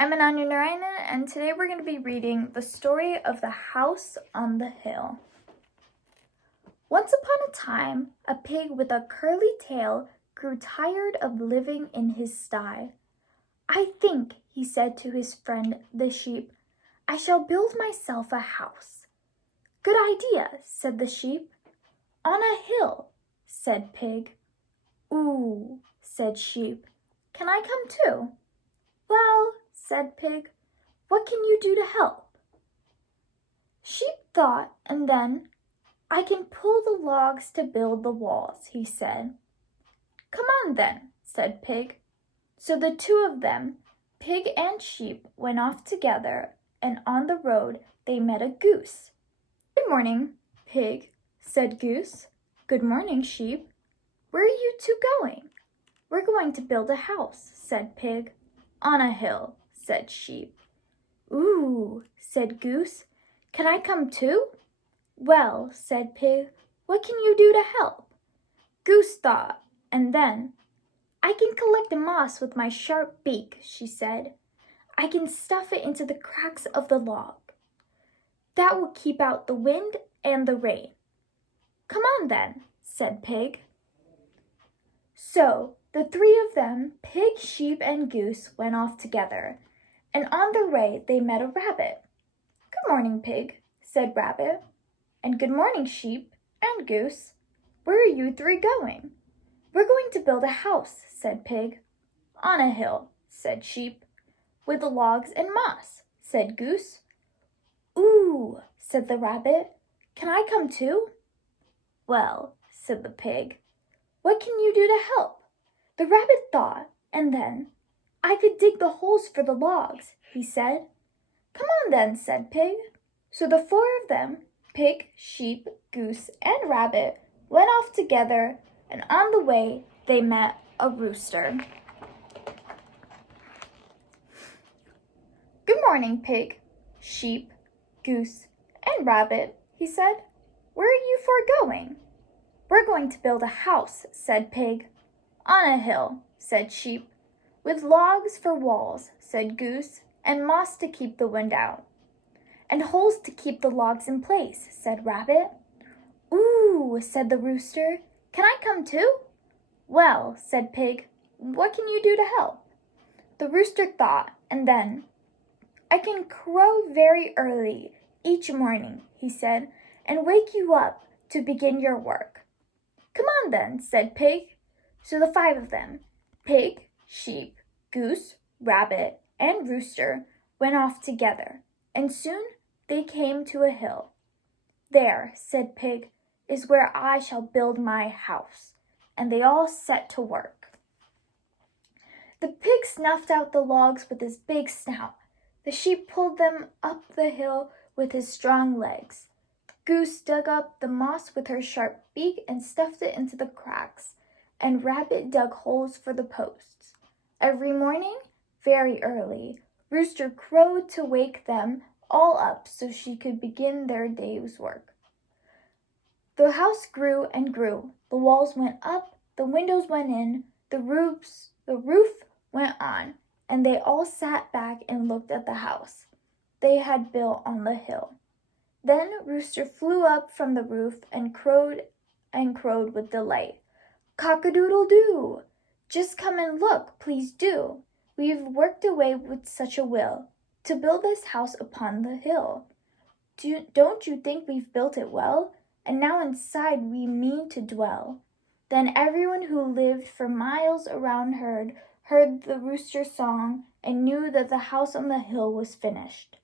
I'm Anayna, and today we're going to be reading the story of the house on the hill. Once upon a time, a pig with a curly tail grew tired of living in his sty. "I think," he said to his friend the sheep, "I shall build myself a house." "Good idea," said the sheep. "On a hill," said pig. "Ooh," said sheep. "Can I come too?" "Well," said pig, "what can you do to help?" Sheep thought, and then, "I can pull the logs to build the walls," he said. "Come on then," said pig. So the two of them, pig and sheep, went off together, and on the road they met a goose. "Good morning, pig," said goose. "Good morning, sheep. Where are you two going?" "We're going to build a house," said pig. "On a hill," said sheep. "Ooh," said goose. "Can I come too?" "Well," said pig, "what can you do to help?" Goose thought, and then, "I can collect moss with my sharp beak," she said. "I can stuff it into the cracks of the log. That will keep out the wind and the rain." "Come on then," said pig. So the three of them, pig, sheep, and goose, went off together, and on their way they met a rabbit. "Good morning, pig," said rabbit. "And good morning, sheep and goose. Where are you three going?" "We're going to build a house," said pig. "On a hill," said sheep. "With logs and moss," said goose. "Ooh," said the rabbit. "Can I come too?" "Well," said the pig, "what can you do to help?" The rabbit thought, and then, "I could dig the holes for the logs," he said. "Come on then," said pig. So the four of them, pig, sheep, goose, and rabbit, went off together, and on the way they met a rooster. "Good morning, pig, sheep, goose, and rabbit," he said. "Where are you four going?" "We're going to build a house," said pig. "On a hill," said sheep. "With logs for walls," said goose, "and moss to keep the wind out." "And holes to keep the logs in place," said rabbit. "Ooh," said the rooster. "Can I come too?" "Well," said pig, "what can you do to help?" The rooster thought, and then, "I can crow very early each morning," he said, "and wake you up to begin your work." "Come on then," said pig. So the five of them, pig, sheep, goose, rabbit, and rooster, went off together, and soon they came to a hill. "There," said pig, "is where I shall build my house." And they all set to work. The pig snuffed out the logs with his big snout. The sheep pulled them up the hill with his strong legs. Goose dug up the moss with her sharp beak and stuffed it into the cracks, and rabbit dug holes for the posts. Every morning, very early, rooster crowed to wake them all up so she could begin their day's work. The house grew and grew. The walls went up, the windows went in, the roof went on, and they all sat back and looked at the house they had built on the hill. Then Rooster flew up from the roof and crowed with delight. "Cock-a-doodle-doo! Just come and look, please do. We've worked away with such a will to build this house upon the hill. Don't you think we've built it well? And now inside we mean to dwell." Then everyone who lived for miles around heard the rooster's song and knew that the house on the hill was finished.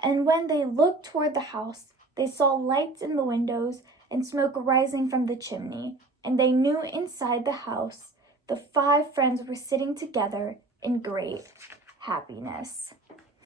And when they looked toward the house, they saw lights in the windows and smoke rising from the chimney, and they knew inside the house the five friends were sitting together in great happiness.